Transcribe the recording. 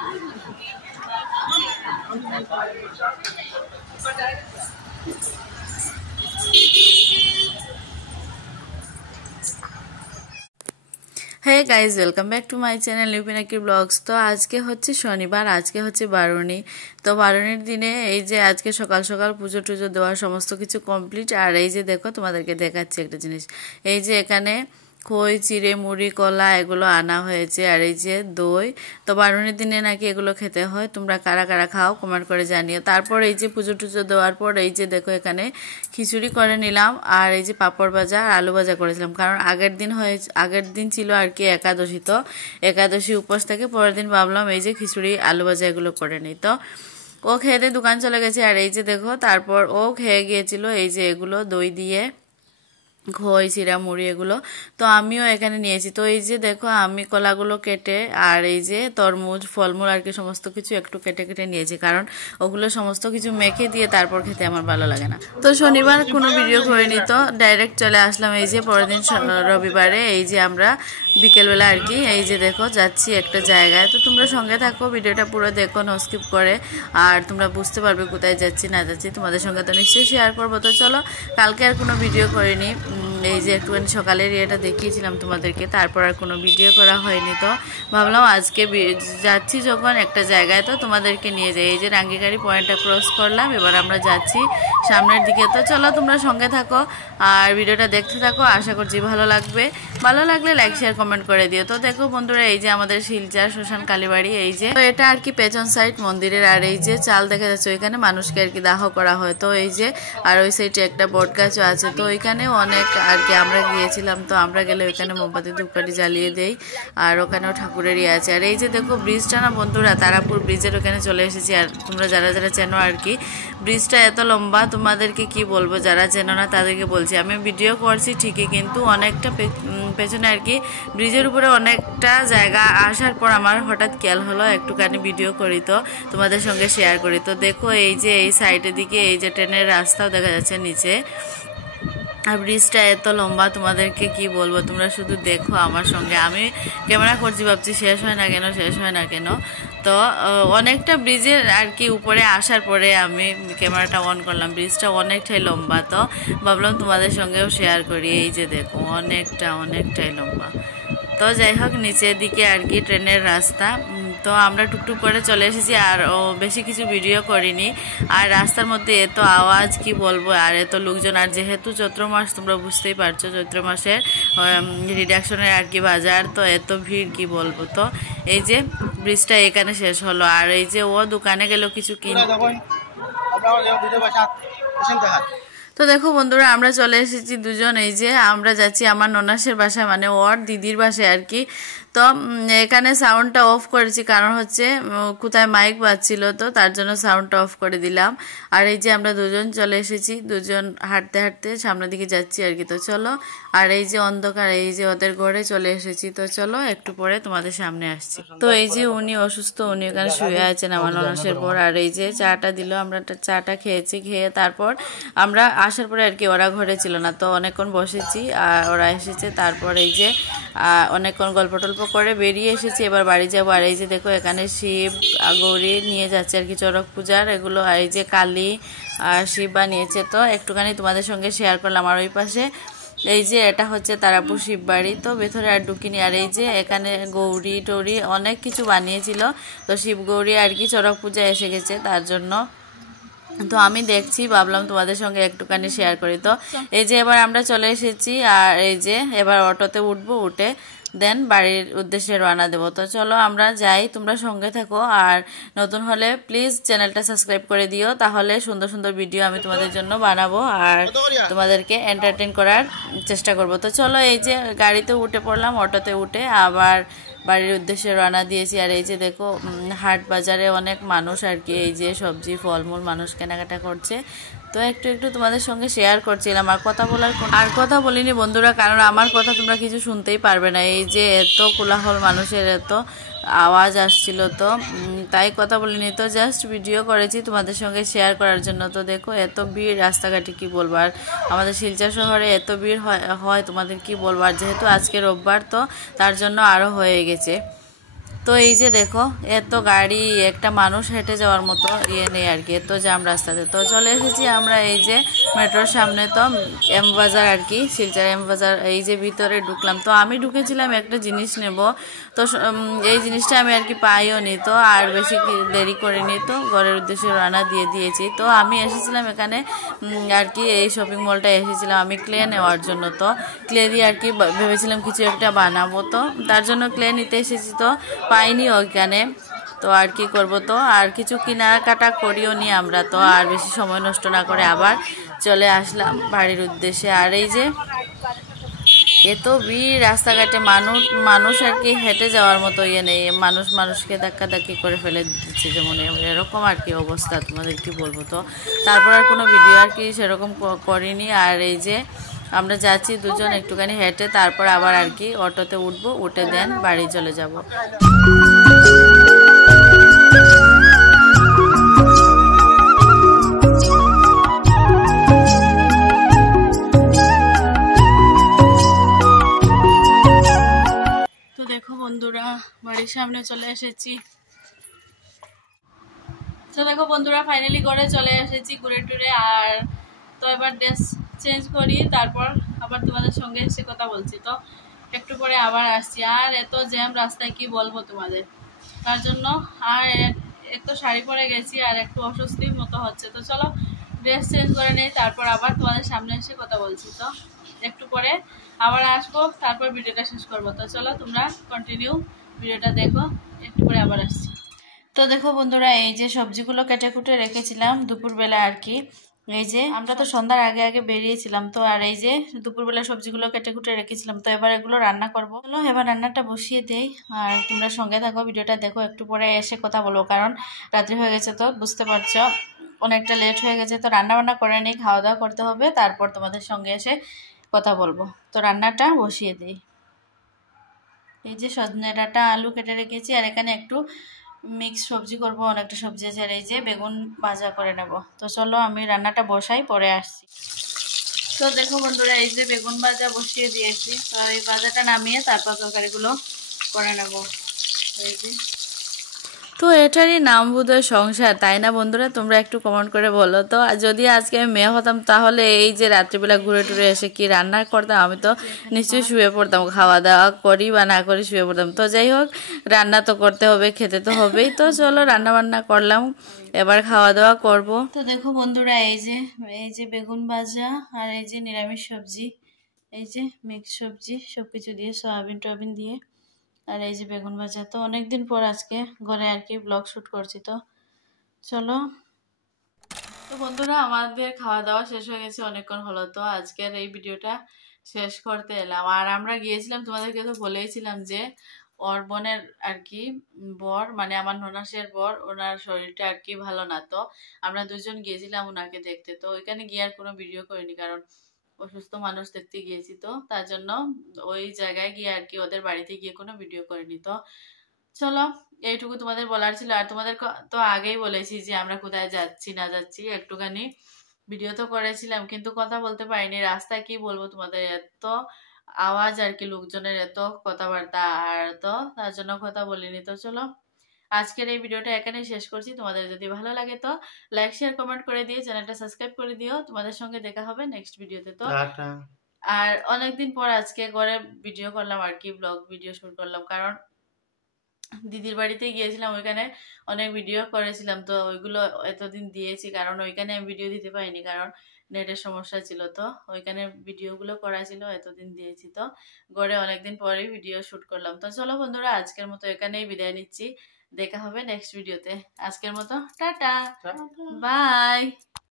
Hey guys welcome back to my channel लिपिनाकी blogs. तो आज के होच्छे शनिवार, आज के होच्छे बारुणी। तो बारुणीर दिने এই যে আজকে সকাল সকাল পুজো টুজো দেওয়া সমস্ত কিছু কমপ্লিট। আর এই যে দেখো তোমাদেরকে দেখাচ্ছি একটা জিনিস, এই যে এখানে খই চিড়ে মুড়ি কলা এগুলো আনা হয়েছে, আর এই যে দই। তো বারুণীর দিনে নাকি এগুলো খেতে হয়, তোমরা কারা কারা খাও কমেন্ট করে জানিও। তারপর এই যে পুজো টুজো দেওয়ার পর এই যে দেখো এখানে খিচুড়ি করে নিলাম, আর এই যে পাঁপড় ভাজা আর আলু ভাজা করেছিলাম, কারণ আগের দিন ছিল আর কি একাদশী। তো একাদশী উপোস থেকে পরের দিন ভাবলাম এই যে খিচুড়ি আলু ভাজা এগুলো করে নিই। তো ও খেয়ে দিয়ে দোকান চলে গেছে, আর এই যে দেখো তারপর ও খেয়ে গিয়েছিল এই যে এগুলো দই দিয়ে খই চিড়া মুড়ি এগুলো। তো আমিও এখানে নিয়েছি। তো এই যে দেখো আমি কলাগুলো কেটে আর এই যে তরমুজ ফলমূল আর কি সমস্ত কিছু একটু কেটে কেটে নিয়েছি, কারণ ওগুলো সমস্ত কিছু মেখে দিয়ে তারপর খেতে আমার ভালো লাগে না। তো শনিবার কোনো ভিডিও করিনি, তো ডাইরেক্ট চলে আসলাম এই যে পরের দিন রবিবারে। এই যে আমরা বিকেলবেলা আর কি এই যে দেখো যাচ্ছি একটা জায়গায়। তো তোমরা সঙ্গে থাকো, ভিডিওটা পুরো দেখো নো স্কিপ করে, আর তোমরা বুঝতে পারবে কোথায় যাচ্ছি না যাচ্ছি। তোমাদের সঙ্গে তো নিশ্চয়ই শেয়ার করবো। তো চলো, কালকে আর কোনো ভিডিও করিনি, এই যে একটুখানি সকালের ইয়েটা দেখিয়েছিলাম তোমাদেরকে, তারপর আর কোনো ভিডিও করা হয়নি। তো ভাবলাম আজকে যাচ্ছি যখন একটা জায়গায় তো তোমাদেরকে নিয়ে যাই। এই যে রাঙ্গিগাড়ি পয়েন্টটা ক্রস করলাম, এবার আমরা যাচ্ছি সামনের দিকে। তো চলো তোমরা সঙ্গে থাকো আর ভিডিওটা দেখতে থাকো, আশা করছি ভালো লাগবে। ভালো লাগলে লাইক শেয়ার কমেন্ট করে দিও। তো দেখো বন্ধুরা, এই যে আমাদের শিলচর শ্মশান কালীবাড়ি, এই যে তো এটা আর কি পেছন সাইড মন্দিরের, আর এই যে চাল দেখা যাচ্ছে ওইখানে মানুষকে আর কি দাহ করা হয়। তো এই যে আর ওই সাইডে একটা বট গাছও আছে। তো ওইখানে অনেক আর কি আমরা গিয়েছিলাম, তো আমরা গেলে ওইখানে মোমবাতি ধূপকাঠি জ্বালিয়ে দেই, আর ওখানেও ঠাকুরেরই আছে। আর এই যে দেখো ব্রিজটা না বন্ধুরা, তারাপুর ব্রিজের ওখানে চলে এসেছি। আর তোমরা যারা যারা চেনো আর কি, ব্রিজটা এত লম্বা তোমাদেরকে কি বলবো, যারা চেনো না তাদেরকে বলছি। আমি ভিডিও করছি ঠিকই, কিন্তু অনেকটা পেছনে আর কি ব্রিজের উপরে অনেকটা জায়গা আসার পর আমার হঠাৎ খেয়াল হলো একটুখানি ভিডিও করি, তো তোমাদের সঙ্গে শেয়ার করি। তো দেখো এই যে এই সাইডের দিকে এই যে ট্রেনের রাস্তাও দেখা যাচ্ছে নিচে, আর ব্রিজটা এত লম্বা তোমাদেরকে কি বলবো, তোমরা শুধু দেখো আমার সঙ্গে। আমি ক্যামেরা করছি ভাবছি শেষ হয় না কেন, শেষ হয় না কেন। তো অনেকটা ব্রিজের আর কি উপরে আসার পরে আমি ক্যামেরাটা অন করলাম, ব্রিজটা অনেকটাই লম্বা। তো ভাবলাম তোমাদের সঙ্গেও শেয়ার করি। এই যে দেখো অনেকটাই লম্বা। তো যাই হোক, নিচের দিকে আর কি ট্রেনের রাস্তা। তো আমরা টুকটুক করে চলে এসেছি, আর বেশি কিছু ভিডিও করিনি। আর রাস্তার মধ্যে এত আওয়াজ কি বলবো, আর এত লোকজন। আর যেহেতু চৈত্র মাস তোমরা বুঝতেই পারছো, চৈত্র মাসের রিডাকশনের আর কি বাজার, তো এত ভিড় কি বলবো। তো এই যে ব্রিজটা এখানে শেষ হলো, আর এই যে ও দোকানে গেল কিছু কিনতে। তো দেখো বন্ধুরা, আমরা চলে এসেছি দুজন, এই যে আমরা যাচ্ছি আমার ননাসের বাসায়, মানে ওর দিদির বাসায় আর কি। তো এখানে সাউন্ডটা অফ করেছি, কারণ হচ্ছে কোথায় মাইক বাজছিল, তো তার জন্য সাউন্ডটা অফ করে দিলাম। আর এই যে আমরা দুজন চলে এসেছি, দুজন হাঁটতে হাঁটতে সামনের দিকে যাচ্ছি আর কি। তো চলো, আর এই যে অন্ধকার, এই যে ওদের ঘরে চলে এসেছি। তো চলো একটু পরে তোমাদের সামনে আসছি। তো এই যে উনি অসুস্থ, উনি ওখানে শুয়ে আছেন আমার ননাসের পর। আর এই যে চাটা দিল, আমরা চাটা খেয়েছি, খেয়ে তারপর আমরা আসার পরে আর কি ওরা ঘরে ছিল না, তো অনেকক্ষণ বসেছি, আর ওরা এসেছে। তারপর এই যে অনেকক্ষণ গল্প টল্প করে বেরিয়ে এসেছি, এবার বাড়ি যাবো। আর এই যে দেখো এখানে শিব গৌরী নিয়ে যাচ্ছে আর কি চড়ক পূজার এগুলো, আর এই যে কালী আর শিব বানিয়েছে। তো একটুখানি তোমাদের সঙ্গে শেয়ার করলাম। আর ওই পাশে এই যে এটা হচ্ছে তারাপুর শিব বাড়ি, তো ভেতরে আর ঢুকিনি। আর এই যে এখানে গৌরী টৌরি অনেক কিছু বানিয়েছিল, তো শিব গৌরী আর কি চড়ক পূজা এসে গেছে, তার জন্য তো আমি দেখছি, ভাবলাম তোমাদের সঙ্গে একটুখানি শেয়ার করি। তো এই যে এবার আমরা চলে এসেছি, আর এই যে এবার অটোতে উঠবো, উঠে দেন বাড়ির উদ্দেশ্যে রওনা দেবো। তো চলো আমরা যাই, তোমরা সঙ্গে থাকো। আর নতুন হলে প্লিজ চ্যানেলটা সাবস্ক্রাইব করে দিও, তাহলে সুন্দর সুন্দর ভিডিও আমি তোমাদের জন্য বানাবো আর তোমাদেরকে এন্টারটেইন করার চেষ্টা করব। তো চলো, এই যে গাড়িতে উঠে পড়লাম, অটোতে উঠে আবার বাড়ির উদ্দেশ্যে রওনা দিয়েছি। আর এই যে দেখো হাট বাজারে অনেক মানুষ আর কি, এই যে সবজি ফলমূল মানুষ কেনাকাটা করছে। তো একটু একটু তোমাদের সঙ্গে শেয়ার করছিলাম। আর কথা বলিনি বন্ধুরা, কারণ আমার কথা তোমরা কিছু শুনতেই পারবে না, এই যে এত কোলাহল মানুষের, এত আওয়াজ আসছিল, তো তাই কথা বলিনি। তো জাস্ট ভিডিও করেছি তোমাদের সঙ্গে শেয়ার করার জন্য। তো দেখো এত ভিড় রাস্তাঘাটে কি বলবো, আর আমাদের শিলচর শহরে এত ভিড় হয় তোমাদের কি বলবো। আর যেহেতু আজকে রোববার, তো তার জন্য আরও হয়ে গেছে। তো এই যে দেখো এত গাড়ি, একটা মানুষ হেঁটে যাওয়ার মতো ইয়ে নেই আর কি, এত জাম রাস্তাতে। তো চলে এসেছি আমরা এই যে মেট্রোর সামনে, তো এম বাজার আর কি, শিলচর এম বাজার। এই যে ভিতরে ঢুকলাম, তো আমি ঢুকেছিলাম একটা জিনিস নেব, তো এই জিনিসটা আমি আর কি পাইও নি, তো আর বেশি দেরি করিনি, তো ঘরের উদ্দেশ্যে রান্না দিয়ে দিয়েছি। তো আমি এসেছিলাম এখানে আর কি, এই শপিং মলটা এসেছিলাম আমি ক্লে নেওয়ার জন্য। তো ক্লে দিয়ে আর কি ভেবেছিলাম কিছু একটা বানাবো, তো তার জন্য ক্লে নিতে এসেছি, তো পাইনি ওইখানে। তো আর কি করব, তো আর কিছু কেনাকাটা করিও নি আমরা, তো আর বেশি সময় নষ্ট না করে আবার চলে আসলাম বাড়ির উদ্দেশ্যে। আর এই যে এত ভিড় রাস্তাঘাটে, মানুষ আর কি হেঁটে যাওয়ার মতো ইয়ে নেই, মানুষকে ধাক্কি করে ফেলে দিচ্ছে, যেমন এরকম আর কি অবস্থা, তোমাদের কি বলবো। তো তারপর আর কোনো ভিডিও আর কি সেরকম করিনি। আর এই যে আমরা যাচ্ছি দুজন একটুখানি হেঁটে, তারপর আবার আর কি অটোতে উঠবো, উঠে দেন বাড়ি চলে যাব। তো দেখো বন্ধুরা, বাড়ির সামনে চলে এসেছি। তো দেখো বন্ধুরা, ফাইনালি ঘরে চলে এসেছি ঘুরে টুরে। আর তো এবার ড্রেস চেঞ্জ করি, তারপর আবার তোমাদের সঙ্গে এসে কথা বলছি। তো একটু পরে আবার আসছি। আর এত জ্যাম রাস্তায় কি বলবো তোমাদের, তার জন্য আর এক তো শাড়ি পরে গেছি আর একটু অস্বস্তির মতো হচ্ছে। তো চলো ড্রেস চেঞ্জ করে নেই, তারপর আবার তোমাদের সামনে এসে কথা বলছি। তো একটু পরে আবার আসবো, তারপর ভিডিওটা শেষ করবো। তো চলো তোমরা কন্টিনিউ ভিডিওটা দেখো, একটু পরে আবার আসছি। তো দেখো বন্ধুরা, এই যে সবজিগুলো কেটে কুটে রেখেছিলাম দুপুরবেলা আর কি, এই যে আমরা তো সন্ধ্যার আগে আগে বেরিয়েছিলাম। তো আর এই যে দুপুরবেলা সবজিগুলো কেটে কুটে রেখেছিলাম, তো এবার এগুলো রান্না করবো। চলো এবার রান্নাটা বসিয়ে দেই, আর তোমরা সঙ্গে থাকো, ভিডিওটা দেখো। একটু পরে এসে কথা বলবো, কারণ রাত্রি হয়ে গেছে, তো বুঝতে পারছো অনেকটা লেট হয়ে গেছে। তো রান্না বান্না করে নিই, খাওয়া দাওয়া করতে হবে, তারপর তোমাদের সঙ্গে এসে কথা বলবো। তো রান্নাটা বসিয়ে দিই। এই যে সজনে ডাঁটা আলু কেটে রেখেছি, আর এখানে একটু মিক্স সবজি করব, অনেকটা সবজি আছে। আর এই যে বেগুন ভাজা করে নেব। তো চলো আমি রান্নাটা বসাই, পরে আসছি। তো দেখো বন্ধুরা, এই যে বেগুন ভাজা বসিয়ে দিয়েছি। তো এই ভাজাটা নামিয়ে তারপর তরকারিগুলো করে নেব। এই যে, তো এটারই নাম বোধহয় সংসার, তাই না বন্ধুরা? তোমরা একটু কমেন্ট করে বলো তো। যদি আজকে আমি মেয়ে হতাম, তাহলে এই যে রাত্রিবেলা ঘুরে টুরে এসে কি রান্না করতাম, আমি তো নিশ্চয়ই শুয়ে পড়তাম, খাওয়া দাওয়া করি বা না করি শুয়ে পড়তাম। তো যাই হোক, রান্না তো করতে হবে, খেতে তো হবেই। তো চলো রান্না বান্না করলাম, এবার খাওয়া দাওয়া করব। তো দেখো বন্ধুরা, এই যে বেগুন ভাজা, আর এই যে নিরামিষ সবজি, এই যে মিক্স সবজি সবকিছু দিয়ে, সয়াবিন টয়াবিন দিয়ে, আর এই যে বেগুন ভাজা। তো অনেকদিন পর আজকে ঘরে আর কি ব্লগ শুট করছি। তো চলো। তো বন্ধুরা, আমাদের খাওয়া দাওয়া শেষ হয়ে গেছে, অনেকক্ষণ হলো। তো আজকের এই ভিডিওটা শেষ করতে এলাম। আর আমরা গিয়েছিলাম, তোমাদেরকে তো বলেইছিলাম যে ওর বোনের আর কি বর, মানে আমার ননাসের বর, ওনার শরীরটা আর কি ভালো না। তো আমরা দুজন গিয়েছিলাম ওনাকে দেখতে। তো ওইখানে গিয়ে আর কোনো ভিডিও করিনি, কারণ অসুস্থ মানুষ দেখতে গিয়েছি, তো তার জন্য ওই জায়গায় গিয়ে আর কি ওদের বাড়িতে গিয়ে কোনো ভিডিও করিনি। তো চলো, এইটুকু তোমাদের বলার ছিল। আর তোমাদের তো আগেই বলেছি যে আমরা কোথায় যাচ্ছি না যাচ্ছি, একটুখানি ভিডিও তো করেছিলাম, কিন্তু কথা বলতে পারিনি। রাস্তায় কি বলবো তোমাদের, এত আওয়াজ আর কি, লোকজনের এত কথাবার্তা, আর তো তার জন্য কথা বলিনি। তো চলো, আজকের এই ভিডিওটা এখানেই শেষ করছি। তোমাদের যদি ভালো লাগে তো লাইক শেয়ার কমেন্ট করে দিয়ে চ্যানেলটা সাবস্ক্রাইব করে দিও। তোমাদের সঙ্গে দেখা হবে নেক্সট ভিডিওতে। তো আর অনেকদিন পর আজকে ঘরে ভিডিও করলাম আর কি, ব্লগ ভিডিও শুট করলাম, কারণ দিদির বাড়িতে গিয়েছিলাম, ওইখানে অনেক ভিডিও করেছিলাম। তো ওইগুলো এতদিন দিয়েছি, কারণ ওইখানে আমি ভিডিও দিতে পারিনি, কারণ নেটের সমস্যা ছিল। তো ওইখানে ভিডিওগুলো করা ছিল, এতদিন দিয়েছি। তো ঘরে অনেকদিন পরেই ভিডিও শুট করলাম। তো চলো বন্ধুরা, আজকের মতো এখানেই বিদায় নিচ্ছি, দেখা হবে নেক্সট ভিডিওতে। আজকের মতো টাটা, বাই।